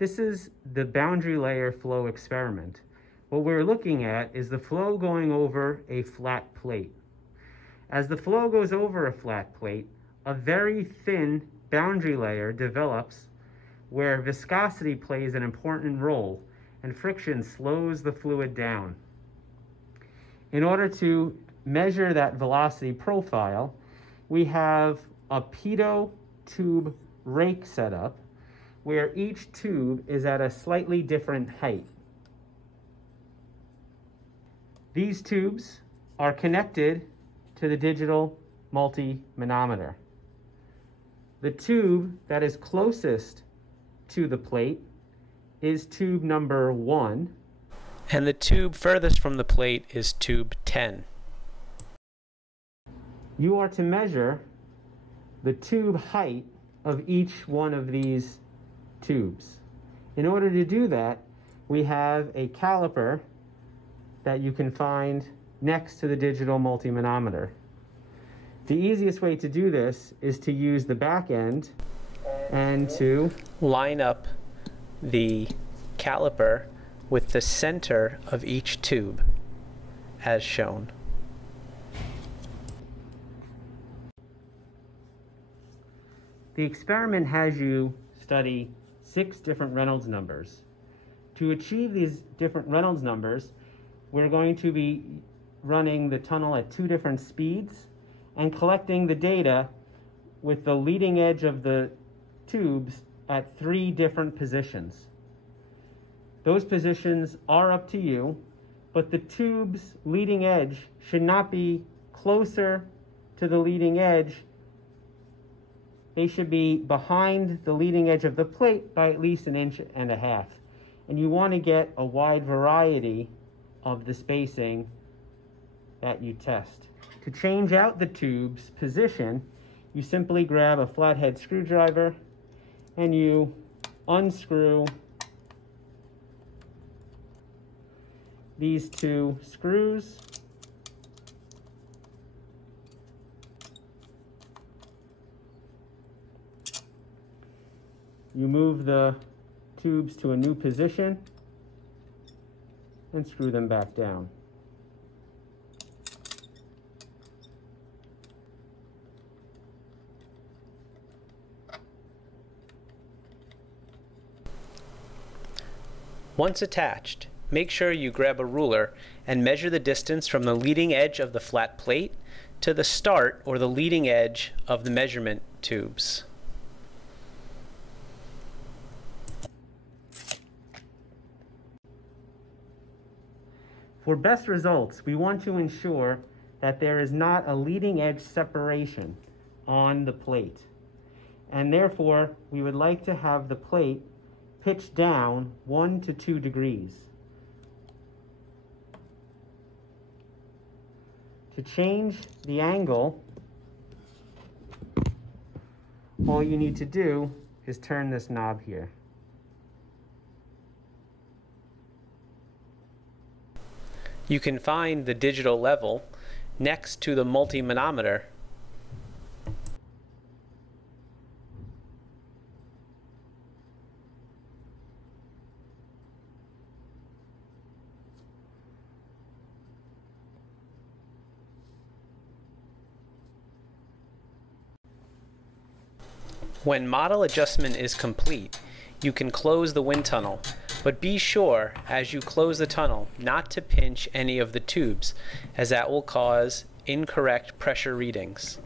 This is the boundary layer flow experiment. What we're looking at is the flow going over a flat plate. As the flow goes over a flat plate, a very thin boundary layer develops where viscosity plays an important role and friction slows the fluid down. In order to measure that velocity profile, we have a pitot tube rake setup where each tube is at a slightly different height. These tubes are connected to the digital multi-manometer. The tube that is closest to the plate is tube number 1. And the tube furthest from the plate is tube 10. You are to measure the tube height of each one of these tubes. In order to do that, we have a caliper that you can find next to the digital multi-manometer. The easiest way to do this is to use the back end and to line up the caliper with the center of each tube, as shown. The experiment has you study 6 different Reynolds numbers. To achieve these different Reynolds numbers, we're going to be running the tunnel at 2 different speeds and collecting the data with the leading edge of the tubes at 3 different positions. Those positions are up to you, but the tube's leading edge should not be closer to the leading edge. They should be behind the leading edge of the plate by at least 1.5 inches. And you want to get a wide variety of the spacing that you test. To change out the tube's position, you simply grab a flathead screwdriver and you unscrew these 2 screws. You move the tubes to a new position and screw them back down. Once attached, make sure you grab a ruler and measure the distance from the leading edge of the flat plate to the start or the leading edge of the measurement tubes. For best results, we want to ensure that there is not a leading edge separation on the plate. And therefore, we would like to have the plate pitched down 1 to 2 degrees. To change the angle, all you need to do is turn this knob here. You can find the digital level next to the multi-manometer. When model adjustment is complete, you can close the wind tunnel, but be sure as you close the tunnel not to pinch any of the tubes, as that will cause incorrect pressure readings.